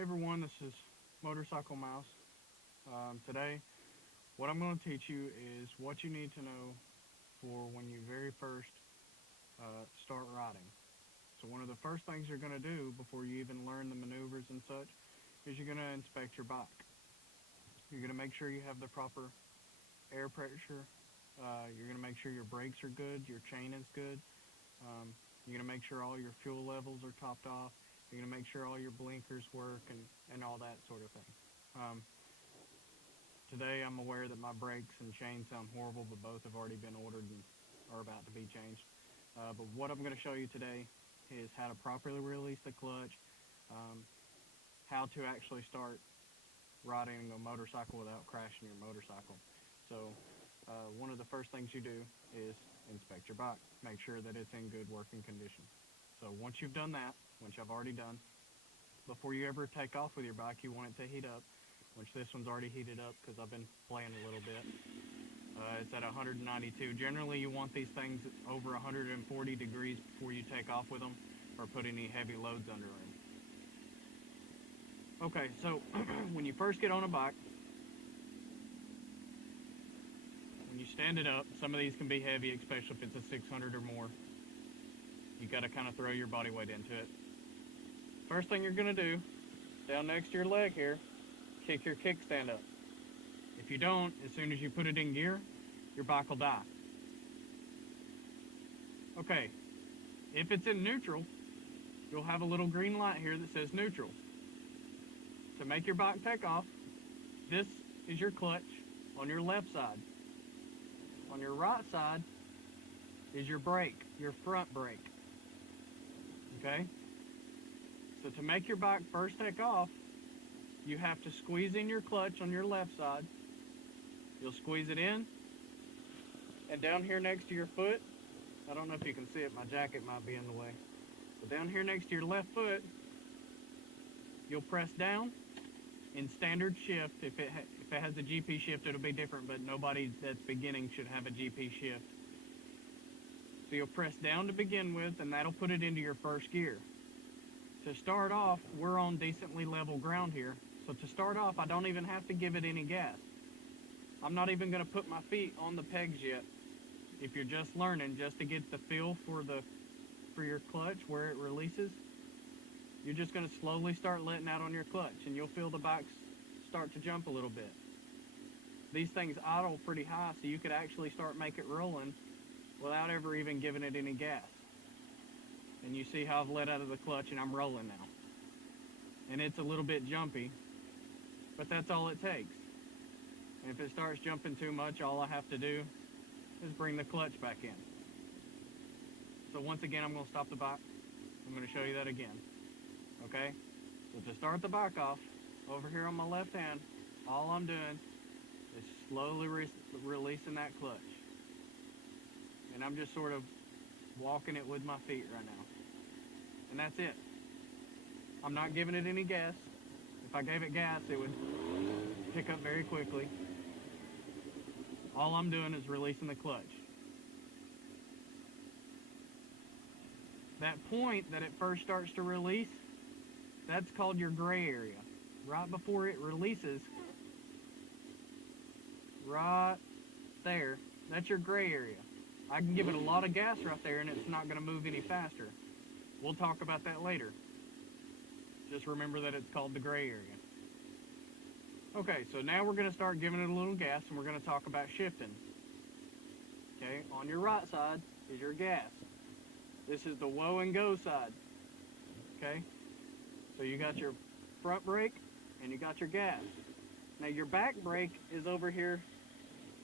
Hey everyone, this is Motorcycle Mouse. Today, what I'm going to teach you is what you need to know for when you very first start riding. So one of the first things you're going to do before you even learn the maneuvers and such is you're going to inspect your bike. You're going to make sure you have the proper air pressure. You're going to make sure your brakes are good, your chain is good. You're going to make sure all your fuel levels are topped off. You're going to make sure all your blinkers work and all that sort of thing. Um, Today I'm aware that my brakes and chain sound horrible, but both have already been ordered and are about to be changed. But what I'm going to show you today is how to properly release the clutch, um, how to actually start riding a motorcycle without crashing your motorcycle. So one of the first things you do is inspect your bike. Make sure that it's in good working condition. So once you've done that, which I've already done, before you ever take off with your bike, you want it to heat up, which this one's already heated up because I've been playing a little bit. It's at 192. Generally, you want these things over 140 degrees before you take off with them or put any heavy loads under them. Okay, so when you first get on a bike, when you stand it up, some of these can be heavy, especially if it's a 600 or more. You got to kind of throw your body weight into it. First thing you're going to do, down next to your leg here, kick your kickstand up. If you don't, as soon as you put it in gear, your bike will die. Okay, if it's in neutral, you'll have a little green light here that says neutral. To make your bike take off, this is your clutch on your left side. On your right side is your brake, your front brake. Okay? So to make your bike first take off, you have to squeeze in your clutch on your left side. You'll squeeze it in, and down here next to your foot, I don't know if you can see it, my jacket might be in the way, but down here next to your left foot, you'll press down in standard shift. If it has a GP shift, it'll be different, but nobody that's beginning should have a GP shift. So you'll press down to begin with, and that'll put it into your first gear. To start off, we're on decently level ground here. So to start off, I don't even have to give it any gas. I'm not even going to put my feet on the pegs yet. If you're just learning, just to get the feel for your clutch, where it releases, you're just going to slowly start letting out on your clutch, and you'll feel the bikes start to jump a little bit. These things idle pretty high, so you could actually start making it rolling without ever even giving it any gas. And you see how I've let out of the clutch and I'm rolling now. And it's a little bit jumpy, but that's all it takes. And if it starts jumping too much, all I have to do is bring the clutch back in. So once again, I'm going to stop the bike. I'm going to show you that again. Okay? So to start the bike off, over here on my left hand, all I'm doing is slowly releasing that clutch. And I'm just sort of walking it with my feet right now. And that's it. I'm not giving it any gas. If I gave it gas, it would pick up very quickly. All I'm doing is releasing the clutch. That point that it first starts to release, that's called your gray area. Right before it releases, right there, that's your gray area. I can give it a lot of gas right there and it's not going to move any faster. We'll talk about that later. Just remember that it's called the gray area. Okay, so now we're going to start giving it a little gas and we're going to talk about shifting. Okay, on your right side is your gas. This is the whoa and go side. Okay, so you got your front brake and you got your gas. Now your back brake is over here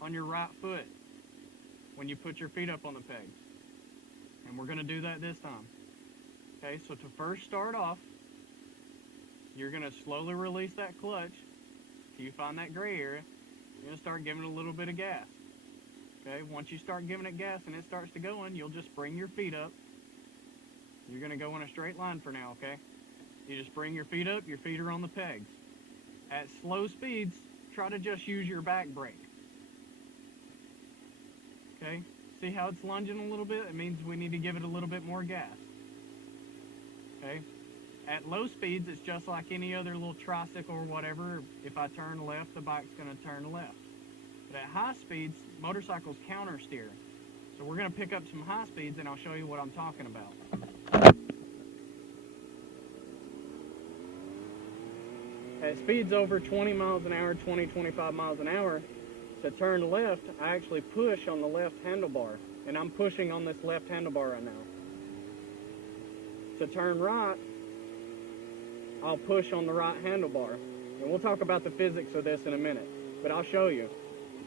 on your right foot when you put your feet up on the pegs. And we're going to do that this time. Okay, so to first start off, you're going to slowly release that clutch till you find that gray area. You're going to start giving it a little bit of gas. Okay, once you start giving it gas and it starts to go in, you'll just bring your feet up. You're going to go in a straight line for now, okay? You just bring your feet up, your feet are on the pegs. At slow speeds, try to just use your back brake. Okay, see how it's lunging a little bit? It means we need to give it a little bit more gas. Okay, At low speeds, it's just like any other little tricycle or whatever. If I turn left, the bike's going to turn left. But at high speeds, motorcycles counter steer. So we're going to pick up some high speeds and I'll show you what I'm talking about. At speeds over 20 miles an hour, 20, 25 miles an hour, to turn left, I actually push on the left handlebar. And I'm pushing on this left handlebar right now. To turn right, I'll push on the right handlebar. And we'll talk about the physics of this in a minute. But I'll show you.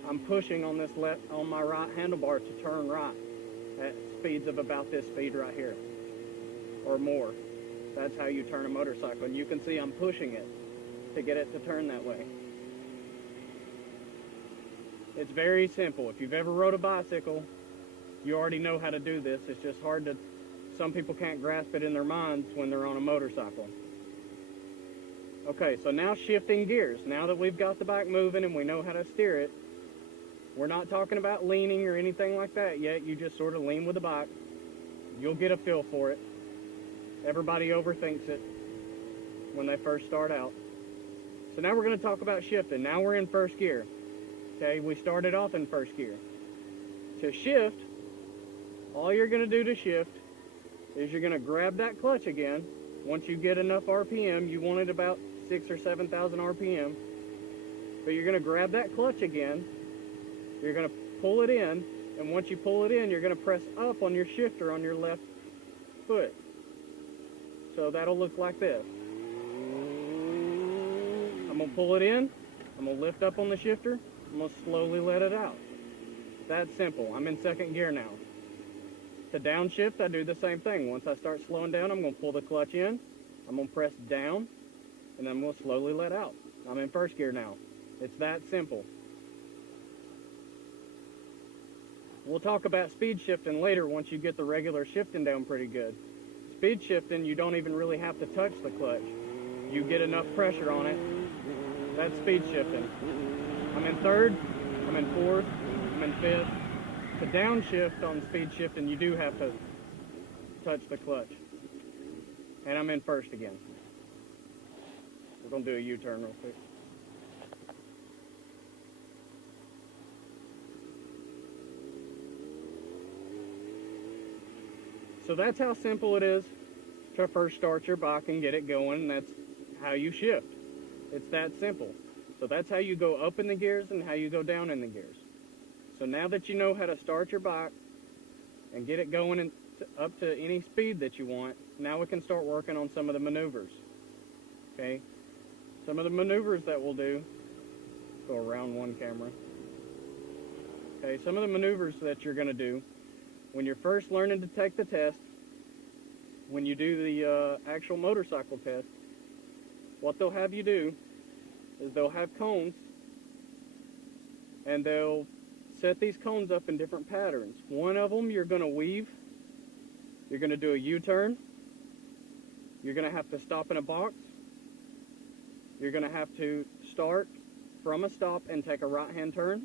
I'm pushing on this on my right handlebar to turn right at speeds of about this speed right here. Or more. That's how you turn a motorcycle. And you can see I'm pushing it to get it to turn that way. It's very simple. If you've ever rode a bicycle, you already know how to do this. It's just hard to, some people can't grasp it in their minds when they're on a motorcycle. Okay, so now shifting gears. Now that we've got the bike moving and we know how to steer it, we're not talking about leaning or anything like that yet. You just sort of lean with the bike. You'll get a feel for it. Everybody overthinks it when they first start out. So now we're going to talk about shifting. Now we're in first gear. Okay, we started off in first gear. To shift, all you're going to do to shift is you're going to grab that clutch again. Once you get enough RPM, you want it about 6,000 or 7,000 RPM. But you're going to grab that clutch again. You're going to pull it in. And once you pull it in, you're going to press up on your shifter on your left foot. So that'll look like this. I'm going to pull it in. I'm going to lift up on the shifter. I'm going to slowly let it out. That's simple. I'm in second gear now. To downshift, I do the same thing. Once I start slowing down, I'm going to pull the clutch in. I'm going to press down, and then I'm going to slowly let out. I'm in first gear now. It's that simple. We'll talk about speed shifting later once you get the regular shifting down pretty good. Speed shifting, you don't even really have to touch the clutch. You get enough pressure on it. That's speed shifting. I'm in third, I'm in fourth, I'm in fifth. To downshift on speed shifting, you do have to touch the clutch. And I'm in first again. We're going to do a U-turn real quick. So that's how simple it is to first start your bike and get it going. And that's how you shift. It's that simple. So that's how you go up in the gears and how you go down in the gears. So now that you know how to start your bike and get it going up to any speed that you want, now we can start working on some of the maneuvers. Okay? Some of the maneuvers that we'll do, go around one camera. Okay, some of the maneuvers that you're going to do when you're first learning to take the test, when you do the actual motorcycle test, what they'll have you do is they'll have cones, and they'll set these cones up in different patterns. One of them, you're going to weave. You're going to do a U-turn. You're going to have to stop in a box. You're going to have to start from a stop and take a right-hand turn.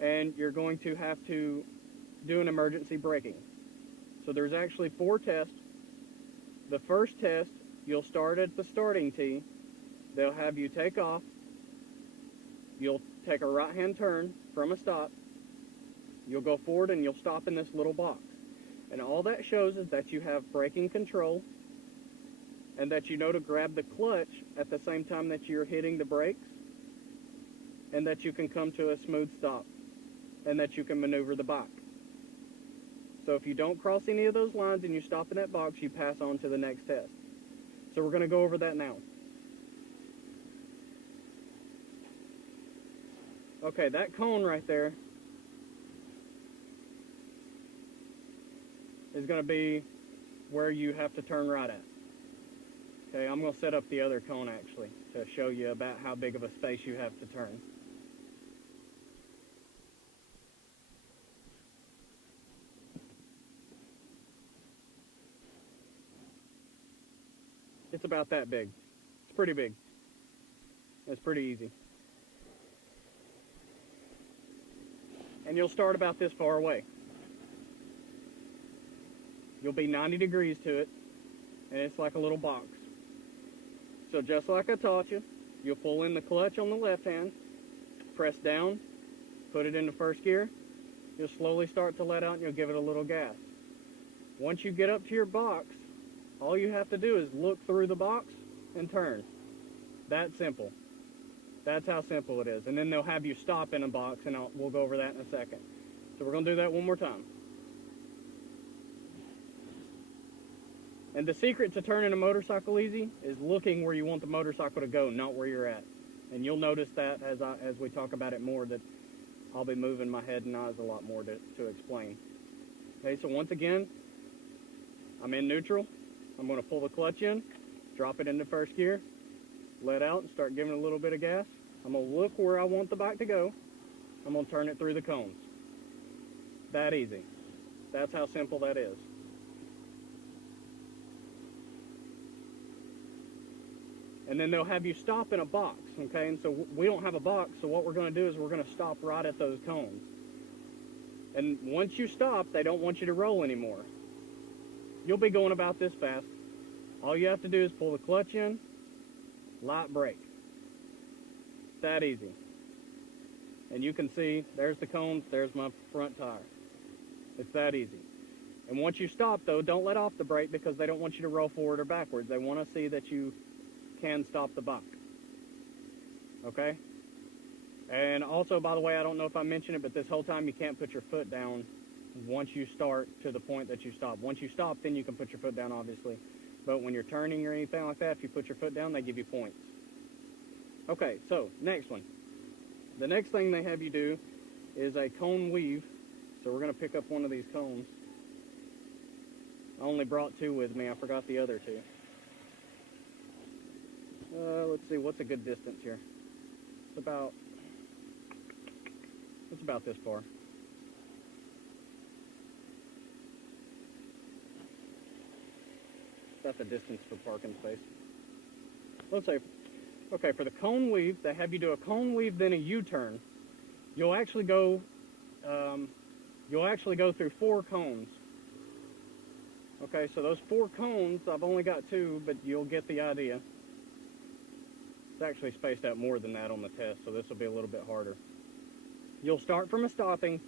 And you're going to have to do an emergency braking. So there's actually 4 tests. The first test, you'll start at the starting tee. They'll have you take off. You'll take a right-hand turn from a stop. You'll go forward and you'll stop in this little box. And all that shows is that you have braking control and that you know to grab the clutch at the same time that you're hitting the brakes, and that you can come to a smooth stop and that you can maneuver the bike. So if you don't cross any of those lines and you stop in that box, you pass on to the next test. So we're going to go over that now. Okay, that cone right there is going to be where you have to turn right at. Okay, I'm going to set up the other cone actually to show you about how big of a space you have to turn. It's about that big. It's pretty big. It's pretty easy. And you'll start about this far away. You'll be 90 degrees to it. and it's like a little box. So just like I taught you, you'll pull in the clutch on the left hand, press down, put it into first gear, you'll slowly start to let out and you'll give it a little gas. Once you get up to your box, all you have to do is look through the box and turn. That simple. That's how simple it is. And then they'll have you stop in a box, and we'll go over that in a second. So we're going to do that one more time. And the secret to turning a motorcycle easy is looking where you want the motorcycle to go, not where you're at. And you'll notice that as we talk about it more, that I'll be moving my head and eyes a lot more to explain. Okay, so once again, I'm in neutral. I'm going to pull the clutch in, drop it into first gear, let out and start giving it a little bit of gas. I'm going to look where I want the bike to go. I'm going to turn it through the cones. That easy. That's how simple that is. And then they'll have you stop in a box, okay? And so we don't have a box, so what we're going to do is we're going to stop right at those cones. And once you stop, they don't want you to roll anymore. You'll be going about this fast. All you have to do is pull the clutch in, light brake. That easy. And you can see, there's the cones, there's my front tire. It's that easy. And once you stop, though, don't let off the brake because they don't want you to roll forward or backwards. They want to see that you can stop the bike. Okay? And also, by the way, I don't know if I mentioned it, but this whole time you can't put your foot down once you start to the point that you stop. Once you stop, then you can put your foot down, obviously. But when you're turning or anything like that, if you put your foot down, they give you points. Okay, so next one. The next thing they have you do is a cone weave. So we're going to pick up one of these cones. I only brought two with me. I forgot the other two. Let's see, what's a good distance here? It's about this far. That's the distance for parking space. Let's say, okay, for the cone weave, they have you do a cone weave, then a U-turn. You'll actually go through 4 cones. Okay, so those 4 cones, I've only got 2, but you'll get the idea. It's actually spaced out more than that on the test, so this will be a little bit harder. You'll start from a stopping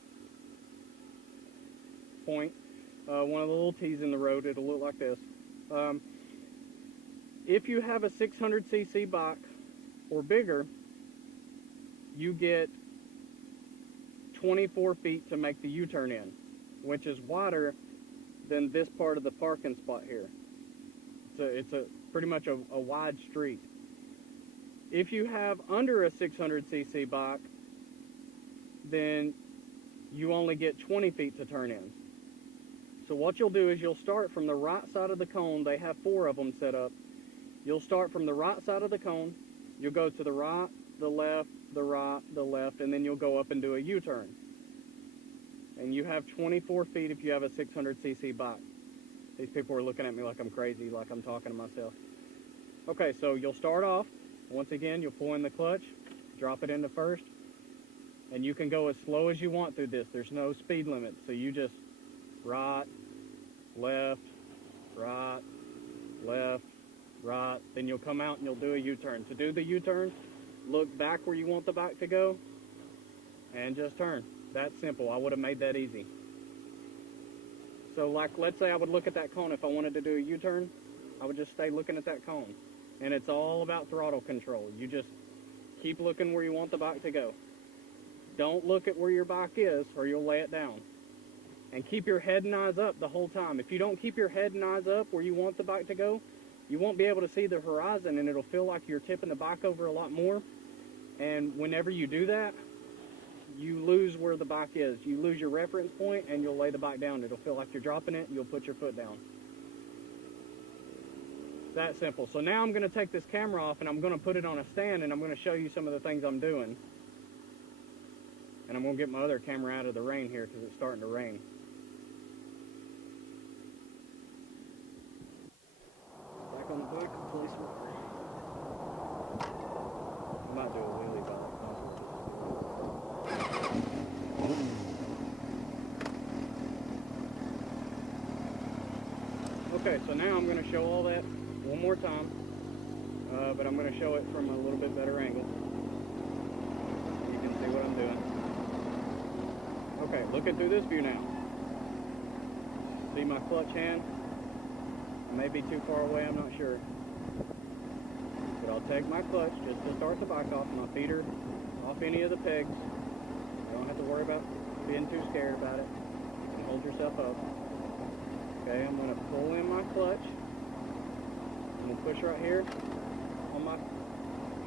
point, one of the little T's in the road. It'll look like this. If you have a 600cc bike or bigger, you get 24 feet to make the U-turn in, which is wider than this part of the parking spot here. It's pretty much a wide street. If you have under a 600cc bike, then you only get 20 feet to turn in. So what you'll do is you'll start from the right side of the cone. They have 4 of them set up. You'll start from the right side of the cone. You'll go to the right, the left, the right, the left, and then you'll go up and do a U-turn. And you have 24 feet if you have a 600cc bike. These people are looking at me like I'm crazy, like I'm talking to myself. Okay, so you'll start off. Once again, you'll pull in the clutch, drop it into first, and you can go as slow as you want through this. There's no speed limit, so you just right, left, right, left, right. Then you'll come out and you'll do a U-turn. To do the U-turn, look back where you want the bike to go, and just turn. That's simple. I would have made that easy. So like, let's say I would look at that cone. If I wanted to do a U-turn, I would just stay looking at that cone. And it's all about throttle control. You just keep looking where you want the bike to go. Don't look at where your bike is or you'll lay it down. And keep your head and eyes up the whole time. If you don't keep your head and eyes up where you want the bike to go, you won't be able to see the horizon, and it'll feel like you're tipping the bike over a lot more. And whenever you do that, you lose where the bike is. You lose your reference point and you'll lay the bike down. It'll feel like you're dropping it and you'll put your foot down. That simple. So now I'm going to take this camera off and I'm going to put it on a stand and I'm going to show you some of the things I'm doing. And I'm going to get my other camera out of the rain here because it's starting to rain. Back on the bike and play some water. I might do a wheelie by that possible. Okay, so now I'm going to show all that one more time, but I'm going to show it from a little bit better angle. You can see what I'm doing. Okay, looking through this view now. See my clutch hand? I may be too far away, I'm not sure. But I'll take my clutch just to start the bike off. My feet are off any of the pegs. You don't have to worry about being too scared about it. You can hold yourself up. Okay, I'm going to pull in my clutch. I'm going to push right here on my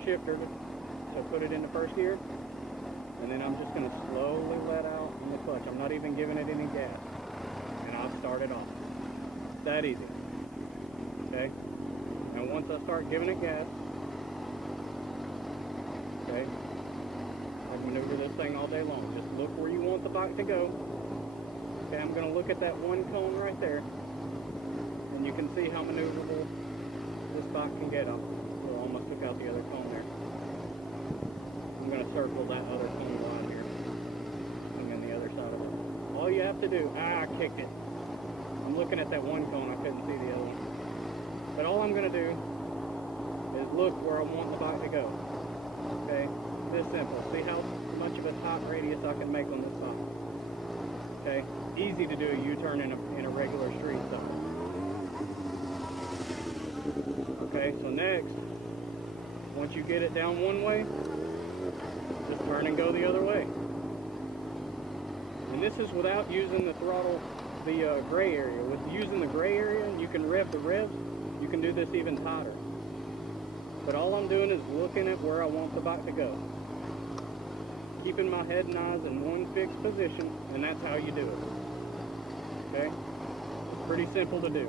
shifter to put it into first gear. And then I'm just going to slowly let out on the clutch. I'm not even giving it any gas. And I'll start it off. It's that easy. Okay? And once I start giving it gas, okay, I can maneuver this thing all day long. Just look where you want the bike to go. Okay, I'm going to look at that one cone right there. And you can see how maneuverable this bike can get on. So I almost took out the other cone there. I'm going to circle that other cone line here. And then the other side of it. All you have to do, I kicked it. I'm looking at that one cone, I couldn't see the other one. But all I'm going to do is look where I want the bike to go. Okay? This simple. See how much of a tight radius I can make on this bike. Okay? Easy to do a U-turn in a regular street zone. Okay, so next, once you get it down one way, just turn and go the other way. And this is without using the throttle, the gray area. With using the gray area, you can rev the revs. You can do this even tighter. But all I'm doing is looking at where I want the bike to go. Keeping my head and eyes in one fixed position, and that's how you do it. Okay? It's pretty simple to do.